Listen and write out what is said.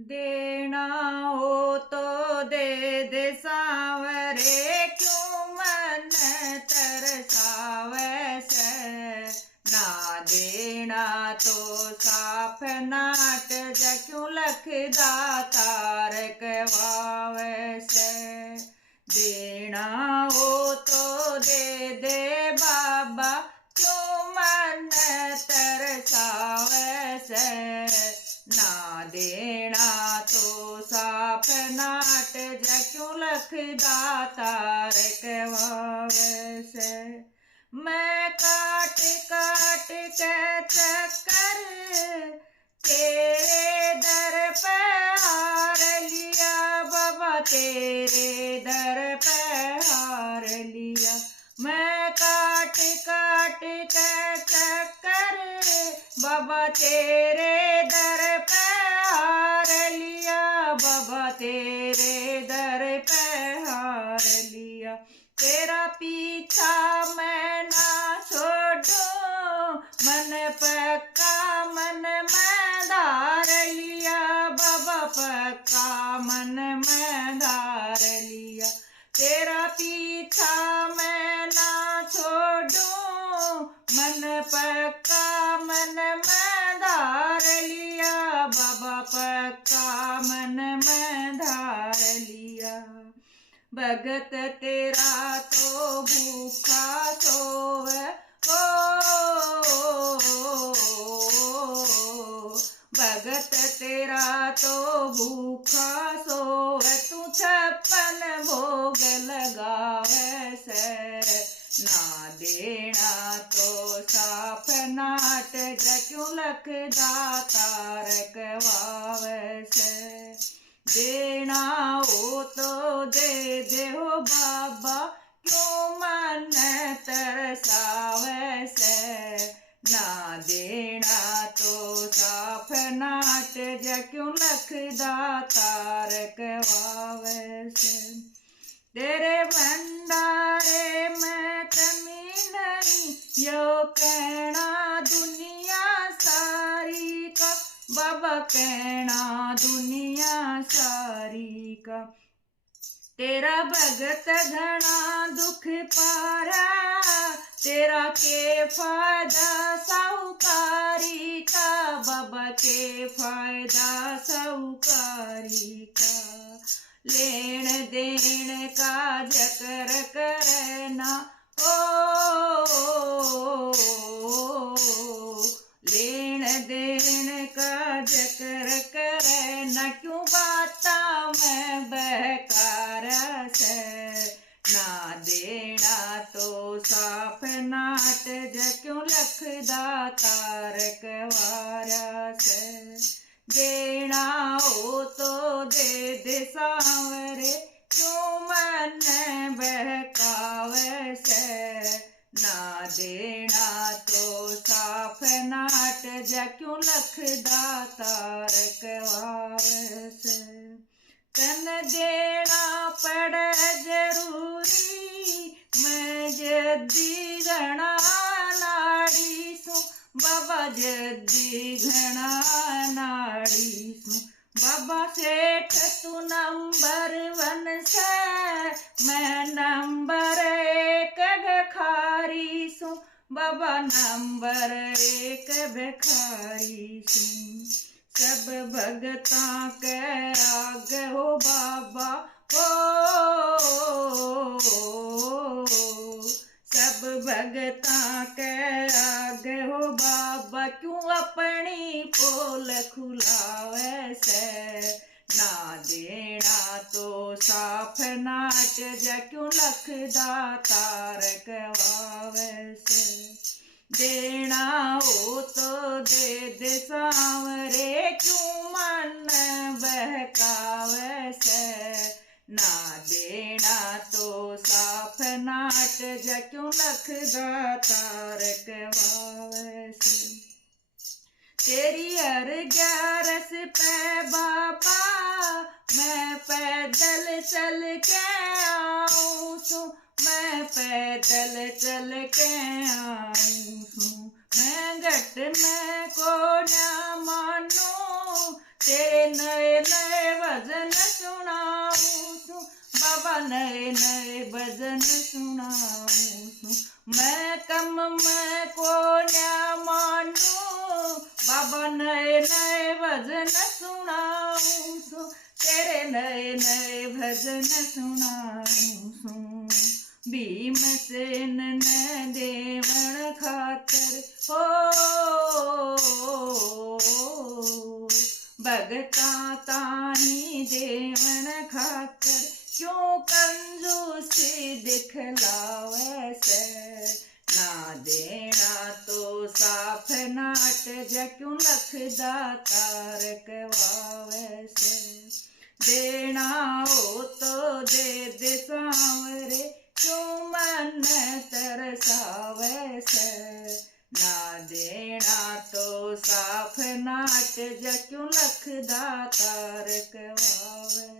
देना हो तो दे सांवरे, क्यों मन तरसावे से। ना देना तो साफ नाट जा, क्यों लखदा तार कहवावे से। देना हो तो दे बाबा, क्यों मन तरसावे से। ना देना तो साफ नाट जा, क्यों लखदा तार कहवावे से। मैं काट काट के चक्कर तेरे दर पे हार लिया बाबा, तेरे दर पे हार लिया। मैं काट काट के चक्कर बाबा, तेरे दर पे हार लिया बाबा, तेरे दर पे हार लिया। तेरा पीछा मैं ना छोड़ूं, मन पक्का मन में धार लिया बाबा, पक्का मन में धार लिया। तेरा पीछा मैं ना छोड़ूं, मन पक्का मन में धार लिया बाबा, पक्का मन में धार लिया। भगत तेरा तो भूखा सोवे, भगत तेरा तो भूखा सोवे, तू 56 भोग लगावे से। ना देना तो साफ नाट जा, क्यों लखदा तार कहवावे से। देना हो तो दे हो बाबा, क्यों मन तरसावे से। ना देना तो साफ नाट जा, क्यों लखदा तार कहवावे से। तेरे भंडारे में कमी नहीं, यो कहना दुनिया सारी का बाबा, कहना दुनिया सारी का। तेरा भगत घना दुख पारा, तेरा के फायदा साहूकारी का बाबा, के फायदा साहूकारी का। लेन देन का जकर करना लेन देन का जकर करना, क्यों बाता मैं बेकार से। ना देना तो साफ नाट जा, क्यों लखदा तार कहवारा से। देना हो तो दे सांवरे, क्यों मन बहकावे से। ना देना तो साफ नाट जा, क्यों लखदा तार कहवावे से। तन देना पड़े जरूरी, मैं जद्दी घना नाड़ी सू बाबा, जद्दी घना नाड़ी सू बाबा। सेठ तू नंबर 1 से, मैं नंबर 1 भिखारी सू बाबा, नंबर 1 भिखारी सू। सब भगता के आगे हो बाबा, सब भगता के आगे हो बाबा, क्यों अपनी पोल खुलावे से। ना देना तो साफ नाट जा, क्यों लखदा तार कहवावे से। देना हो तो दे सांवरे, क्यों मन बहकावे से। ना देना तो साफ नाट जा, क्यों लखदा तार कहवावे से। तेरी हर 11 पे बाबा, मैं पैदल चल के आऊं सू, मैं पैदल चल के आऊं सू। मैं घट में को ना मानू, तेरे नयन नए नए भजन सुनाऊं सू। मैं कम में को न्या मानू बाबा नए नए भजन सुनाऊं सू। तेरे नए नए भजन सुनाऊं सू। भीमसेन ने देवण खातर हो भगता तानी देवण खातर क्यों कंजूसी दिखलावे से। ना देना तो साफ नाट जा क्यों लखदा तारक वावे से। देना हो तो दे सांवरे क्यों मन तरसावे से। ना देना तो साफ नाट जा क्यों लखदा तारक वावे।